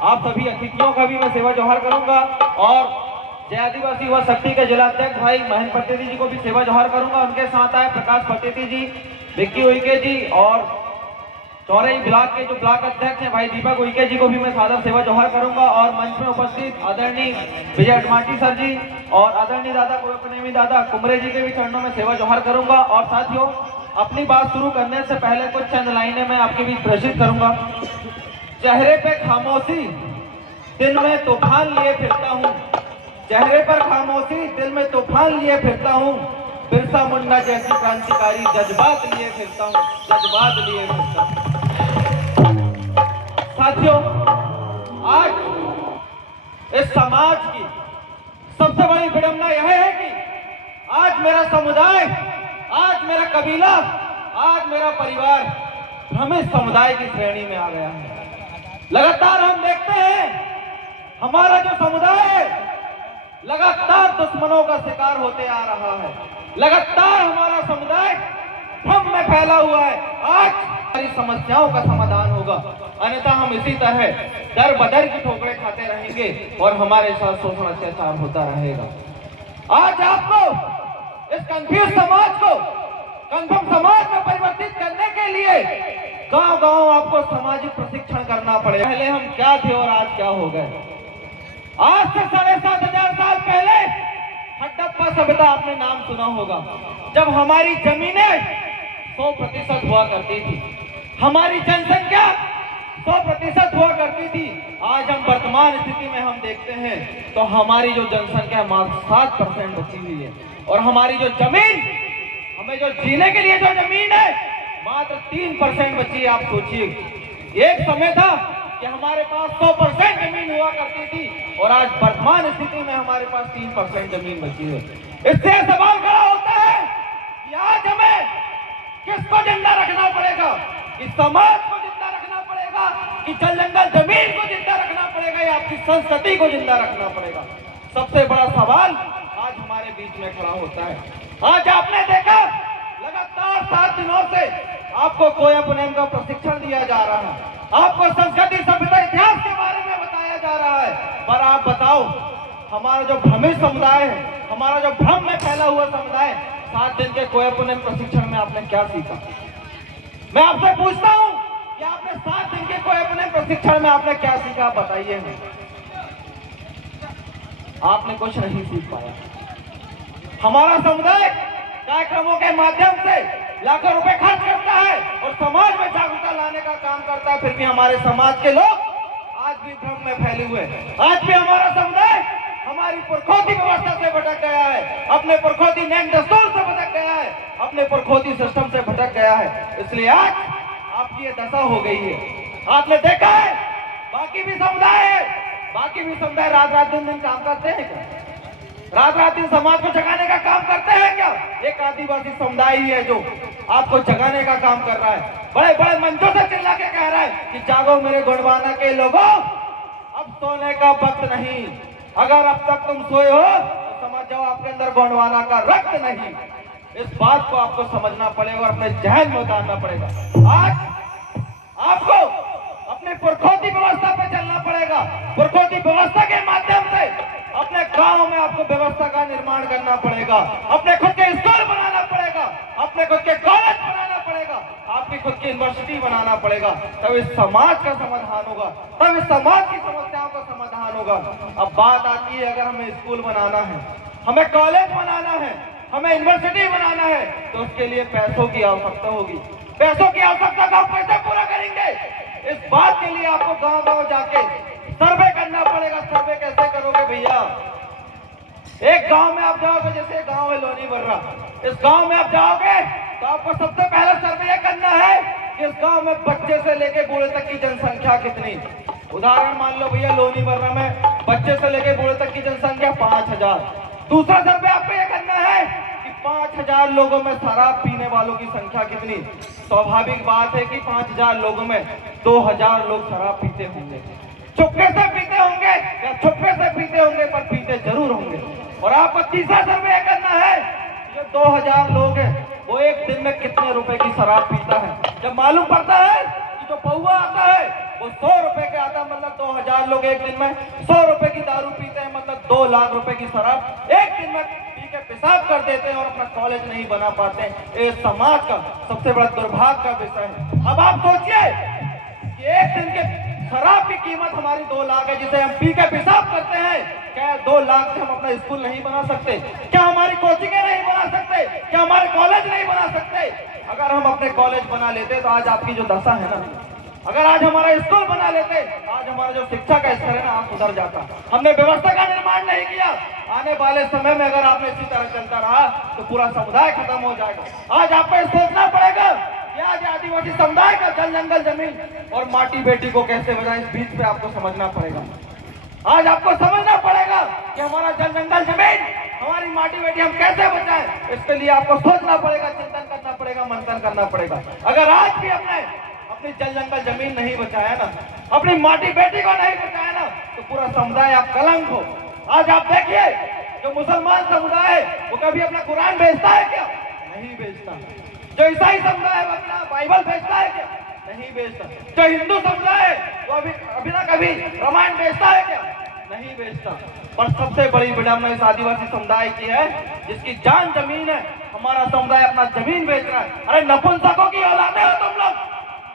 आप सभी अतिथियों का भी मैं सेवा जोहार करूंगा और जय आदिवासी युवा शक्ति के जिलाध्यक्ष भाई महेंद्र पटेती जी को भी सेवा जोहार करूंगा। उनके साथ आए प्रकाश पटेती जी, विक्की उइके जी और चौरई ब्लॉक के जो ब्लॉक अध्यक्ष हैं भाई दीपक उइके जी को भी मैं सादर सेवा जोहार करूंगा और मंच में उपस्थित आदरणीय विजय अडमाटी सर जी और आदरणीय दादा कोयपनेमी दादा कुमरे जी के भी चरणों में सेवा जोहार करूंगा। और साथियों, अपनी बात शुरू करने से पहले कुछ चंद लाइनें मैं आपके बीच प्रेषित करूंगा। चेहरे पे खामोशी, दिल में तूफान लिए फिरता हूँ। चेहरे पर खामोशी, दिल में तूफान लिए फिरता हूँ। बिरसा मुंडा जैसी क्रांतिकारी जज्बात लिए फिरता हूँ, जज्बात लिए फिरता हूँ। साथियों, आज इस समाज की सबसे बड़ी विडंबना यह है कि आज मेरा समुदाय, आज मेरा कबीला, आज मेरा परिवार भ्रमित समुदाय की श्रेणी में आ गया है। लगातार हम देखते हैं हमारा जो समुदाय है लगातार दुश्मनों का शिकार होते आ रहा है। लगातार हमारा समुदाय भ्रम में फैला हुआ है। आज हमारी समस्याओं का समाधान होगा, अन्यथा हम इसी तरह दर बदर की ठोकरें खाते रहेंगे और हमारे साथ शोषण अत्याचार होता रहेगा। आज आपको इस कंफ्यूज समाज को कंफर्म समाज में परिवर्तित करने के लिए गांव-गांव आपको सामाजिक प्रशिक्षण करना पड़ेगा। पहले हम क्या थे और आज क्या हो गए। आज से 7,500 साल पहले हड़प्पा सभ्यता आपने नाम सुना होगा, जब हमारी जमीनें 100% हुआ करती थी, हमारी जनसंख्या 100% हुआ करती थी। आज हम वर्तमान स्थिति में हम देखते हैं तो हमारी जो जनसंख्या मात्र 7% बची हुई है और हमारी जो जमीन, हमें जो जीने के लिए जो जमीन है मात्र 3% बची है। आप सोचिए, एक समय था कि हमारे पास 100% जमीन हुआ करती थी और आज वर्तमान स्थिति में हमारे पास 3% जमीन बची है। इससे सवाल खड़ा होता है कि आज हमें किसको जिंदा रखना पड़ेगा, कि समाज को जिंदा रखना पड़ेगा, कि जल जंगल जमीन को जिंदा रखना पड़ेगा या आपकी संस्कृति को जिंदा रखना पड़ेगा। सबसे बड़ा सवाल आज हमारे बीच में खड़ा होता है। आज आपने देखा लगातार 7 दिनों से आपको कोयपनेम का प्रशिक्षण दिया जा रहा है, आपको संस्कृति सभ्यता इतिहास के बारे में बताया जा रहा है, पर आप बताओ हमारा जो भ्रमित समुदाय है, हमारा जो भ्रम में फैला हुआ समुदाय, 7 दिन के कोयपनेम प्रशिक्षण में आपने क्या सीखा। मैं आपसे पूछता हूं कि आपने 7 दिन के कोयपनेम प्रशिक्षण में आपने क्या सीखा, बताइए। आपने कुछ नहीं सीख पाया। हमारा समुदाय कार्यक्रमों के माध्यम से लाखों रुपए खर्च करता है और समाज में जागरूकता लाने का काम करता है, फिर भी हमारे समाज के लोग आज भी भ्रम में फैले हुए हैं। आज भी हमारा समुदाय हमारी पुरखौती व्यवस्था से भटक गया है, अपने पुरखौती नियम दस्तूर से भटक गया है, अपने पुरखौती सिस्टम से भटक गया है। इसलिए आज आपकी ये दशा हो गई है। आपने देखा है बाकी भी समुदाय है, बाकी भी समुदाय रात-रात दिन काम करते हैं क्या, रात-रात दिन समाज को जगाने का काम करते हैं क्या। एक आदिवासी समुदाय ही है जो आपको जगाने का काम कर रहा है, बड़े-बड़े मंचों से चिल्ला के कह रहा है कि जागो मेरे गोंडवाना के लोगों, अब सोने का वक्त नहीं। अगर अब तक तुम सोए हो तो समझ जाओ आपके अंदर गोंडवाना का रक्त नहीं। इस बात को आपको समझना पड़ेगा और अपने जहन में उतारना पड़ेगा। आज आपको अपने पुरखौती व्यवस्था पे चलना पड़ेगा। पुरखौती व्यवस्था के माध्यम से अपने गांव में आपको व्यवस्था का निर्माण करना पड़ेगा, अपने खुद के स्कूल बनाना पड़ेगा, अपने खुद के कॉलेज बनाना पड़ेगा, आपकी खुद की यूनिवर्सिटी बनाना पड़ेगा। तब इस समाज का समाधान होगा, तब इस समाज की समस्याओं का समाधान होगा। अब बात आती है, अगर हमें स्कूल बनाना है, हमें कॉलेज बनाना है, हमें यूनिवर्सिटी बनाना है, तो उसके लिए पैसों की आवश्यकता होगी। पैसों की आवश्यकता का आप कैसे पूरा करेंगे। इस बात के लिए आपको गांव-गांव जाके सर्वे करना पड़ेगा। सर्वे कैसे करोगे भैया। एक गांव में आप जाओगे, जैसे गांव है लोनी वर्रा, इस गांव में आप जाओगे तो आपको सबसे पहला सर्वे करना है कि इस गांव में बच्चे से लेके बूढ़े तक की जनसंख्या कितनी। उदाहरण मान लो भैया, लोनी वर्रा में बच्चे से लेके बूढ़े तक की जनसंख्या 5,000। दूसरा सर्वे आपको यह करना है कि 5,000 लोगों में शराब पीने वालों की संख्या कितनी। स्वाभाविक बात है कि 5,000 लोगों में 2,000 लोग शराब पीते होंगे, चुपके से पीते होंगे या छुपके से पीते होंगे, पर पीते जरूर होंगे। और आपको तीसरा सर्वे करना है, जो 2,000 लोग हैं वो एक दिन में कितने रुपए की शराब पीता है। जब मालूम पड़ता है कि जो पौवा आता है वो 100 रुपए के आता बेटा, मतलब 2000 लोग एक दिन में 100 रुपए की दारू पीते हैं, मतलब 2 लाख रुपए की शराब एक दिन में पी के पेशाब कर देते हैं और अपना कॉलेज नहीं बना पाते। ये समाज का सबसे बड़ा दुर्भाग्य का विषय है। अब आप सोचिए कि एक दिन के शराब की कीमत हमारी 2 लाख है, जिसे हम पी के पेशाब करते हैं। क्या 2 लाख से हम अपना स्कूल नहीं बना सकते? क्या हमारी कोचिंगें नहीं बना सकते? क्या हमारे कॉलेज नहीं बना सकते? अगर हम अपने कॉलेज बना लेते तो आज आपकी जो दशा है ना, अगर आज हमारा स्कूल बना लेते, आज हमारा जो शिक्षा का स्तर है ना, आप सुधर जाता। हमने व्यवस्था का निर्माण नहीं किया। आने वाले समय में अगर आपने इसी तरह चलता रहा तो पूरा समुदाय खत्म हो जाएगा। आज आपको सोचना पड़ेगा कि आज आदिवासी समुदाय का जल जंगल जमीन और माटी बेटी को कैसे बचाएं। इस बीच पे आपको समझना पड़ेगा। आज आपको समझना पड़ेगा कि हमारा जल जंगल जमीन, हमारी माटी बेटी हम कैसे बचाएं। इसके लिए आपको सोचना पड़ेगा, चिंतन करना पड़ेगा, मंथन करना पड़ेगा। अगर आज भी अपनी जल जंगल जमीन नहीं बचाया ना, अपनी माटी बेटी को नहीं बचाया ना, तो पूरा समुदाय आप कलंक हो। आज आप देखिए, जो मुसलमान समुदाय है वो कभी अपना कुरान बेचता है क्या? नहीं बेचता। जो ईसाई समुदाय है अपना बाइबल बेचता है क्या? नहीं बेचता। जो हिंदू समुदाय है वो अभी ना कभी रामायण बेचता है क्या? नहीं बेचता। पर सबसे बड़ी विडंबना इस आदिवासी समुदाय की है, जिसकी जान जमीन है, हमारा समुदाय अपना जमीन बेच रहा है। अरे नपुंसकों की औलादे हो तुम लोग,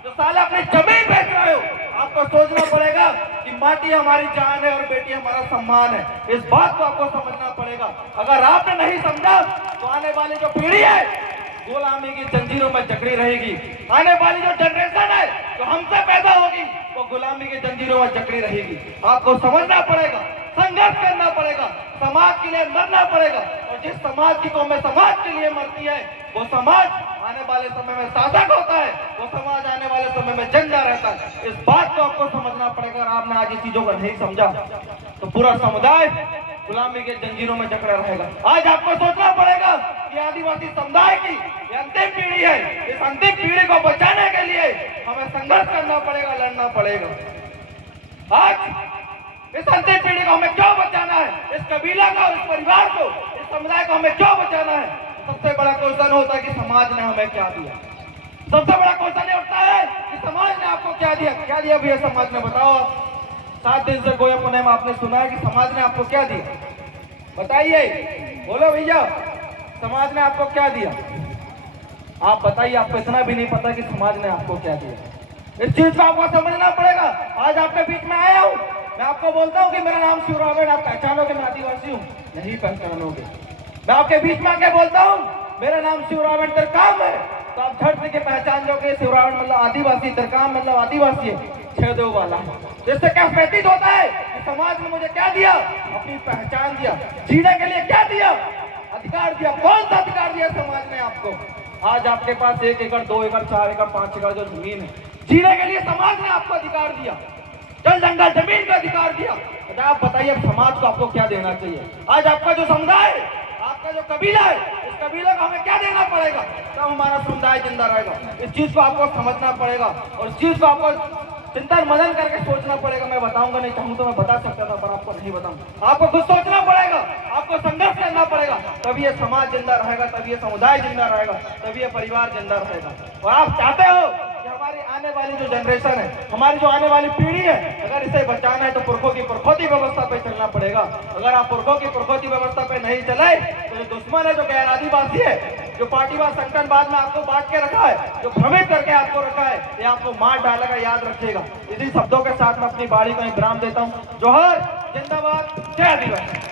जो साले अपनी जमीन बेच रहे हो। आपको सोचना पड़ेगा कि माटी हमारी जान है और बेटी हमारा सम्मान है। इस बात को आपको समझना पड़ेगा। अगर आपने नहीं समझा तो आने वाली जो पीढ़ी है गुलामी की जंजीरों में जकड़ी रहेगी। आने वाली जो जनरेशन है जो हमसे पैदा होगी वो गुलामी की जंजीरों में जकड़ी रहेगी। आपको समझना पड़ेगा, संघर्ष करना पड़ेगा, समाज के लिए मरना पड़ेगा। और जिस समाज की कौमें समाज के लिए मरती है वो समाज आने वाले समय में शासक होता है, वो समाज आने वाले समय में जिंदा रहता है। इस बात को आपको समझना पड़ेगा। अगर आपने आज चीजों को नहीं समझा तो पूरा समुदाय गुलामी के जंजीरों में जकड़ा रहेगा। आज आपको सोचना पड़ेगा कि आदिवासी समुदाय की ये अंतिम पीढ़ी है। इस अंतिम पीढ़ी को बचाने के लिए हमें संघर्ष करना पड़ेगा, लड़ना पड़ेगा। आज इस अंतिम पीढ़ी को हमें क्यों बचाना है? इस कबीला को, इस परिवार को, इस समुदाय को हमें क्यों बचाना है? सबसे बड़ा क्वेश्चन होता है कि समाज ने हमें क्या दिया। सबसे बड़ा क्वेश्चन ये उठता है कि समाज ने आपको क्या दिया। क्या दिया भैया समाज ने? बताओ। 7 दिन से गोया पुणे में आपने सुना है कि समाज ने आपको क्या दिया? बताइए, बोलो भैया, समाज ने आपको क्या दिया? आप बताइए। आपको इतना भी नहीं पता कि समाज ने आपको क्या दिया। इस चीज को आपको समझना पड़ेगा। आज आपके बीच में आया हूँ, मैं आपको बोलता हूँ कि मेरा नाम शिवरावण, आप पहचानोगे मैं आदिवासी हूँ? नहीं पहचानोगे। मैं आपके बीच में आके बोलता हूँ मेरा नाम शिवरावण तरकाम है, तो आप झट से पहचान जाओगे शिवरावण मतलब आदिवासी, तरकाम मतलब आदिवासी है, छेदो वाला है। जिससे क्या व्यतीत होता है कि समाज ने मुझे क्या दिया? अपनी पहचान दिया। जीने के लिए क्या दिया? अधिकार दिया। कौन सा अधिकार दिया समाज ने आपको? आज आपके पास 1 एकड़, 2 एकड़, 4 एकड़, 5 एकड़ जो जमीन है, जीने के लिए समाज ने आपको अधिकार दिया। जल जंगल जमीन का अधिकार दिया। तो आप बताइए समाज को आपको क्या देना चाहिए? आज आपका जो समुदाय है, आपका जो कबीला है, इस कबीले को हमें क्या देना पड़ेगा तब हमारा समुदाय जिंदा रहेगा। इस चीज को आपको समझना पड़ेगा और इस चीज को आपको चिंतन मनन करके सोचना पड़ेगा। मैं बताऊंगा, नहीं चाहूँ तो मैं बता सकता था, पर आपको नहीं बताऊंगा। आपको खुद सोचना पड़ेगा, आपको संघर्ष करना पड़ेगा, तभी ये समाज जिंदा रहेगा, तभी ये समुदाय जिंदा रहेगा, तभी ये परिवार जिंदा रहेगा। और आप चाहते हो कि हमारी आने वाली जो जनरेशन है, हमारी जो आने वाली पीढ़ी है, अगर इसे बचाना है तो पुरखों की पुरखोती व्यवस्था पे चलना पड़ेगा। अगर आप पुरखों की पुरखोती व्यवस्था पे नहीं चले तो जो दुश्मन है, जो गैर आदिवासी है, जो पार्टीवाद संगठनवाद में आपको बांट के रखा है, जो भ्रमित करके आपको रखा है, ये आपको मार डालेगा, याद रखिएगा। इसी शब्दों के साथ मैं अपनी बारी को विराम देता हूँ। जोहर, जिंदाबाद, जय आदिवासी।